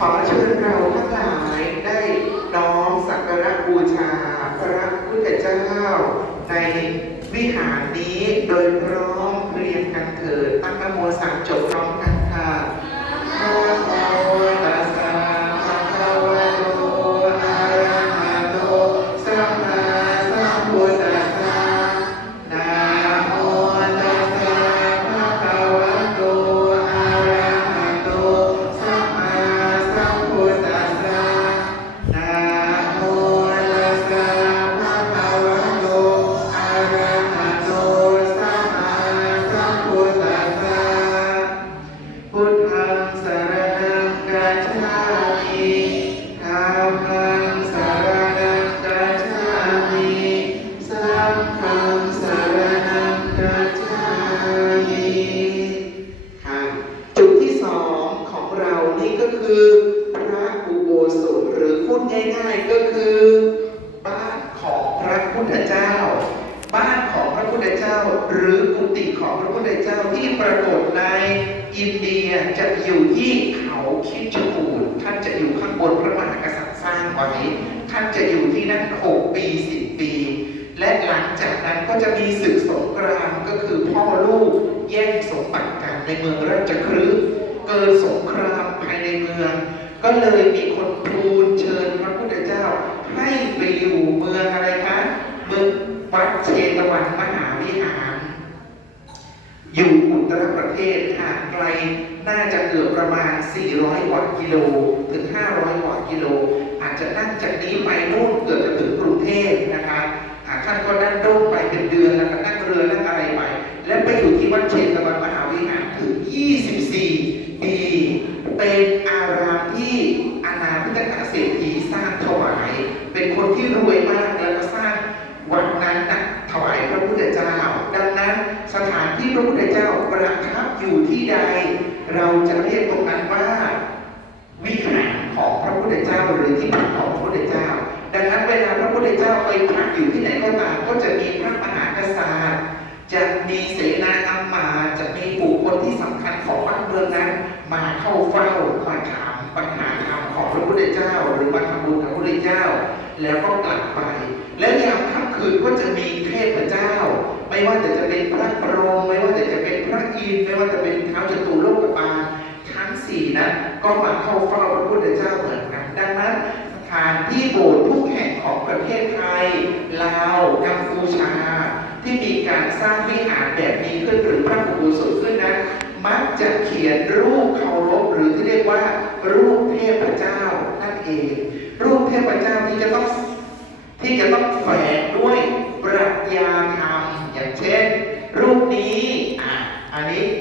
ขอเชิญเราทั้งหลายได้น้อมสักการะบูชาพระพุทธเจ้า ในวิหารนี้โดยพร้อมเพรียงกันเถิดตั้งนโมสามจบ คือพระอุโบสถหรือพูดง่ายๆก็คือ บ้านของพระพุทธเจ้า บ้านของพระพุทธเจ้า หรือกุฏิของพระพุทธเจ้าที่ปรากฏในอินเดียจะอยู่ที่เขาคิชกูดท่านจะอยู่ข้างบนพระมหากษัตริย์สร้างไว้ท่านจะอยู่ที่นั่น6ปี10ปี และหลังจากนั้นก็จะมีศึกสงครามก็คือพ่อลูกแย่งสมบัติกันในเมืองราชคฤห์ เกิดสงครามภายในเมือง ก็เลยมีคนทูลเชิญพระพุทธเจ้า ให้ไปอยู่เมืองอะไรคะเมืองวัดเชตวันมหาวิหาร อยู่อุตรประเทศห่างไกลน่าจะเกือบประมาณ 400 กว่ากิโลถึง 500 กว่ากิโล อาจจะนั่งจากนี้ไปนู่นเกือบจะถึงกรุงเทพนะคะอ่าท่านก็นั่งโดงไปเป็นเดือนแล้วก็นั่งเรือนั่งอะไรไป และไปอยู่ที่วัดเชตวันมหาวิหารถึง 24 เป็นอารามที่อาณาพิตกาเศรษฐีสร้างถวาย เป็นคนที่รวยมากแล้วก็สร้างวัดนั้นนะถวายพระพุทธเจ้า ดังนั้นสถานที่พระพุทธเจ้าประทับอยู่ที่ใด เราจะเรียกตรงนั้นว่าวิหารของพระพุทธเจ้าหรือที่พักของพระพุทธเจ้า ดังนั้นเวลาพระพุทธเจ้าไปพักอยู่ที่ไหนก็ตามก็จะมีพระมหากษัตริย์จะมีเสนาอามาตย์จะมีบุคคลที่สำคัญของบ้านเมืองนั้น มาเข้าเฝ้ามาถามปัญหาธรรมของพระพุทธเจ้า หรือมาทำบุญกับพระพุทธเจ้า แล้วก็กลับไป และยามค่ำคืนก็จะมีเทพเจ้า ไม่ว่าจะจะเป็นพระพรหมไม่ว่าจะจะเป็นพระอินทร์ไม่ว่าจะเป็นเท้าวจตุโลกบาลทั้งสี่นั้นก็มาเข้าเฝ้าพระพุทธเจ้าเหมือนกันดังนั้นสถานที่โบสถ์ทุกแห่งของประเทศไทยลาวกัมพูชา ที่มีการสร้างวิหารแบบนี้ขึ้นหรือพระอุโบสถขึ้นนั้น มักจะเขียนรูปเคารพหรือที่เรียกว่า รูปเทพเจ้านั่นเอง รูปเทพเจ้าที่จะต้องที่จะต้องแฝงด้วย